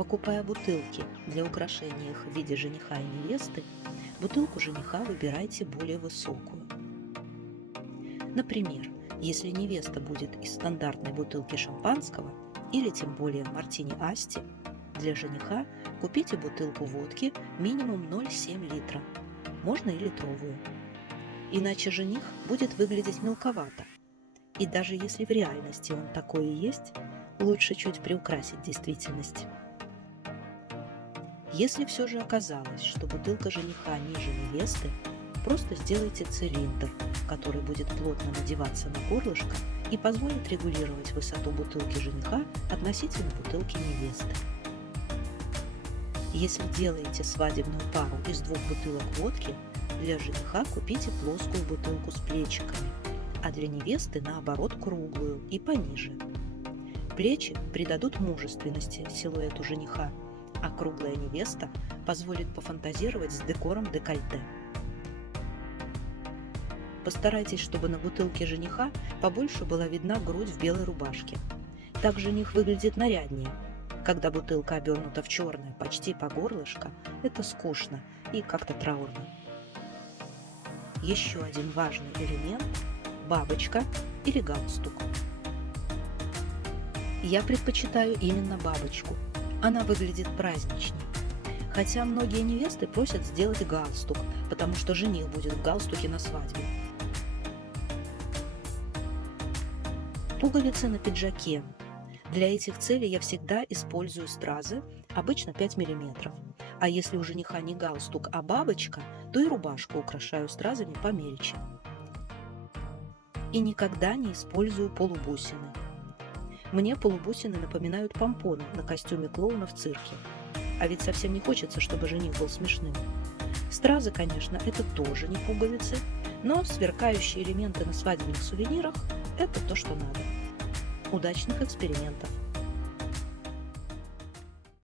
Покупая бутылки для украшения их в виде жениха и невесты, бутылку жениха выбирайте более высокую. Например, если невеста будет из стандартной бутылки шампанского или тем более мартини асти, для жениха купите бутылку водки минимум 0,7 литра, можно и литровую. Иначе жених будет выглядеть мелковато. И даже если в реальности он такой и есть, лучше чуть приукрасить действительность. Если все же оказалось, что бутылка жениха ниже невесты, просто сделайте цилиндр, который будет плотно надеваться на горлышко и позволит регулировать высоту бутылки жениха относительно бутылки невесты. Если делаете свадебную пару из 2 бутылок водки, для жениха купите плоскую бутылку с плечиками, а для невесты, наоборот, круглую и пониже. Плечи придадут мужественности силуэту жениха, а круглая невеста позволит пофантазировать с декором декольте. Постарайтесь, чтобы на бутылке жениха побольше была видна грудь в белой рубашке. Так жених выглядит наряднее. Когда бутылка обернута в черное почти по горлышко, это скучно и как-то траурно. Еще один важный элемент – бабочка или галстук. Я предпочитаю именно бабочку. Она выглядит праздничней. Хотя многие невесты просят сделать галстук, потому что жених будет в галстуке на свадьбе. Пуговицы на пиджаке. Для этих целей я всегда использую стразы, обычно 5 мм. А если у жениха не галстук, а бабочка, то и рубашку украшаю стразами помельче. И никогда не использую полубусины. Мне полубусины напоминают помпоны на костюме клоуна в цирке. А ведь совсем не хочется, чтобы жених был смешным. Стразы, конечно, это тоже не пуговицы, но сверкающие элементы на свадебных сувенирах – это то, что надо. Удачных экспериментов!